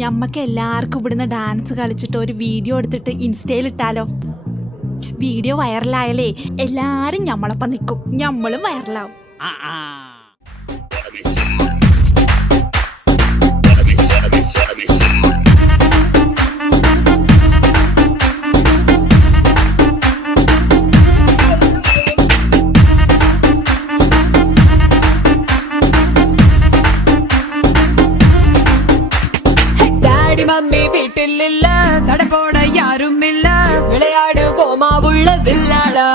ഞമ്മക്ക് എല്ലാവർക്കും ഇവിടുന്ന് ഡാൻസ് കളിച്ചിട്ട് ഒരു വീഡിയോ എടുത്തിട്ട് ഇൻസ്റ്റയിൽ ഇട്ടാലോ? വീഡിയോ വൈറലായാലേ എല്ലാരും ഞമ്മളൊപ്പം നിൽക്കും, ഞമ്മളും വൈറലാവും. மம்மி வீட்டில் இல்ல, தடை போட யாரும் இல்ல, விளையாடு போமா உள்ள வில்லாடா.